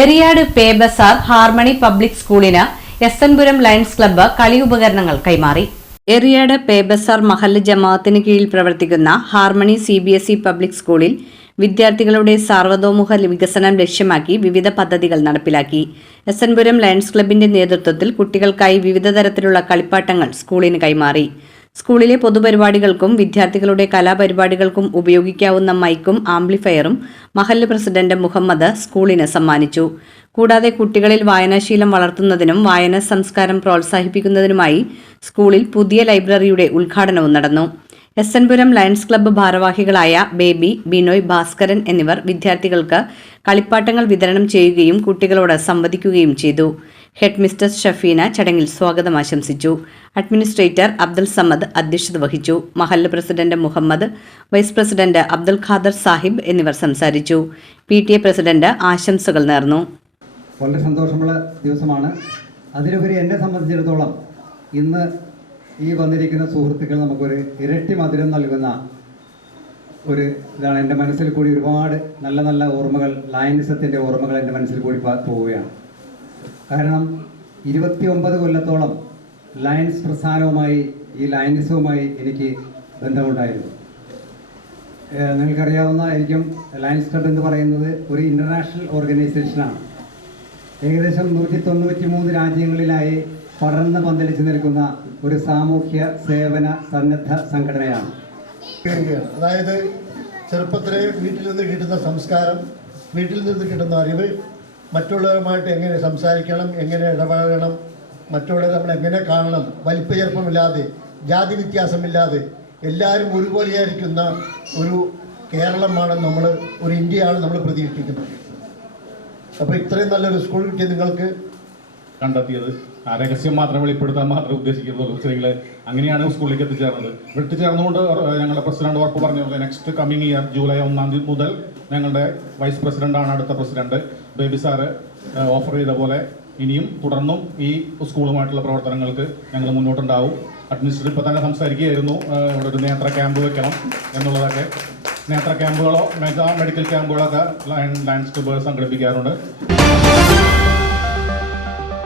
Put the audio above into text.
എറിയാട് പേ Bazar harmony public സ്കൂളിന് SNPuram lions club കളി ഉപകരണങ്ങൾ കൈമാറി. എറിയാട് പേ ബസാർ മഹല്ല് ജമാഅത്തിന് കീഴിൽ പ്രവർത്തിക്കുന്ന ഹാർമണി CBSE പബ്ലിക് സ്കൂളിൽ വിദ്യാർത്ഥികളുടെ സാർവതോമുഖ വികസനം ലക്ഷ്യമാക്കി വിവിധ പദ്ധതികൾ നടപ്പിലാക്കി. എസ്എൻപുരം ലയൺസ് ക്ലബ്ബിന്റെ നേതൃത്വത്തിൽ കുട്ടികൾക്കായി വിവിധ തരത്തിലുള്ള കളിപ്പാട്ടങ്ങൾ സ്കൂളിന് കൈമാറി. സ്കൂളിലെ പൊതുപരിപാടികൾക്കും വിദ്യാർത്ഥികളുടെ കലാപരിപാടികൾക്കും ഉപയോഗിക്കാവുന്ന മൈക്കും ആംപ്ലിഫയറും മഹല്ല് പ്രസിഡന്റ് മുഹമ്മദ് സ്കൂളിന് സമ്മാനിച്ചു. കൂടാതെ കുട്ടികളിൽ വായനാശീലം വളർത്തുന്നതിനും വായനാ സംസ്കാരം പ്രോത്സാഹിപ്പിക്കുന്നതിനുമായി സ്കൂളിൽ പുതിയ ലൈബ്രറിയുടെ ഉദ്ഘാടനവും നടന്നു. എസ്എൻപുരം ലയൺസ് ക്ലബ്ബ് ഭാരവാഹികളായ ബേബി, ബിനോയ്, ഭാസ്കരൻ എന്നിവർ വിദ്യാർത്ഥികൾക്ക് കളിപ്പാട്ടങ്ങൾ വിതരണം ചെയ്യുകയും കുട്ടികളോട് സംവദിക്കുകയും ചെയ്തു. ഹെഡ് മിസ്റ്റർ ഷഫീന ചടങ്ങിൽ സ്വാഗതം ആശംസിച്ചു. അഡ്മിനിസ്ട്രേറ്റർ അബ്ദുൽ സമദ് അധ്യക്ഷത വഹിച്ചു. മഹല്ല് president Muhammad, vice president Abdul Khader Sahib എന്നിവർ സംസാരിച്ചു. PTA പ്രസിഡന്റ് ആശംസകൾ നേർന്നു. വളരെ സന്തോഷമുള്ള ദിവസമാണ്. അതിലുപരി എന്നെ സംബന്ധിച്ചിടത്തോളം ഇന്ന് ഈ വന്നിരിക്കുന്ന സുഹൃത്തുക്കൾ നമുക്കൊരു ഇരട്ടി മധുരം നൽകുന്ന ഒരു ഇതാണ്. എൻ്റെ മനസ്സിൽ കൂടി ഒരുപാട് നല്ല നല്ല ഓർമ്മകൾ, ലയൺസത്തിൻ്റെ ഓർമ്മകൾ എൻ്റെ മനസ്സിൽ കൂടി പോവുകയാണ്. കാരണം 29 കൊല്ലത്തോളം ലയൺസ് പ്രസ്ഥാനവുമായി, ഈ ലയൺസുമായി എനിക്ക് ബന്ധമുണ്ടായിരുന്നു. നിങ്ങൾക്കറിയാവുന്നതായിരിക്കും, ലയൺസ് ക്ലബ് എന്ന് പറയുന്നത് ഒരു ഇൻ്റർനാഷണൽ ഓർഗനൈസേഷനാണ്. ഏകദേശം 193 രാജ്യങ്ങളിലായി പടർന്ന് പന്തലിച്ച് നിൽക്കുന്ന ഒരു സാമൂഹ്യ സേവന സന്നദ്ധ സംഘടനയാണ്. അതായത് ചെറുപ്പത്തിലെ വീട്ടിൽ നിന്ന് കിട്ടുന്ന സംസ്കാരം, വീട്ടിൽ നിന്ന് കിട്ടുന്ന അറിവ്, മറ്റുള്ളവരുമായിട്ട് എങ്ങനെ സംസാരിക്കണം, എങ്ങനെ ഇടപഴകണം, മറ്റുള്ളവരെ നമ്മൾ എങ്ങനെ കാണണം, വലിപ്പചെറുപ്പമില്ലാതെ, ജാതി വ്യത്യാസമില്ലാതെ എല്ലാവരും ഒരുപോലെയായിരിക്കുന്ന ഒരു കേരളമാണ് നമ്മൾ, ഒരു ഇന്ത്യയാണ് നമ്മൾ പ്രതീക്ഷിക്കുന്നത്. അപ്പോൾ ഇത്രയും നല്ലൊരു സ്കൂൾ കിട്ടിയ നിങ്ങൾക്ക് കണ്ടെത്തിയത് ആ രഹസ്യം മാത്രം വെളിപ്പെടുത്താൻ മാത്രമേ ഉദ്ദേശിക്കുന്നുള്ളൂ. സ്ത്രീകൾ അങ്ങനെയാണ് സ്കൂളിലേക്ക് എത്തിച്ചേർന്നത്. എത്തിച്ചേർന്നുകൊണ്ട് ഞങ്ങളുടെ പ്രസിഡന്റ് ഉറപ്പ് പറഞ്ഞു, നെക്സ്റ്റ് കമ്മിങ് ഇയർ ജൂലൈ 1 മുതൽ ഞങ്ങളുടെ വൈസ് പ്രസിഡന്റാണ് അടുത്ത പ്രസിഡന്റ്. ബേബി സാറ് ഓഫർ ചെയ്ത പോലെ ഇനിയും തുടർന്നും ഈ സ്കൂളുമായിട്ടുള്ള പ്രവർത്തനങ്ങൾക്ക് ഞങ്ങൾ മുന്നോട്ടുണ്ടാവും. അഡ്മിനിസ്ട്രേറ്റർ ഇപ്പോൾ തന്നെ സംസാരിക്കുകയായിരുന്നു, ഇവിടെ ഒരു നേത്ര ക്യാമ്പ് വെക്കണം എന്നുള്ളതൊക്കെ. നേത്ര ക്യാമ്പുകളോ മെഡിക്കൽ ക്യാമ്പുകളൊക്കെ ലയൺസ് ക്ലബ്ബ് സംഘടിപ്പിക്കാറുണ്ട്.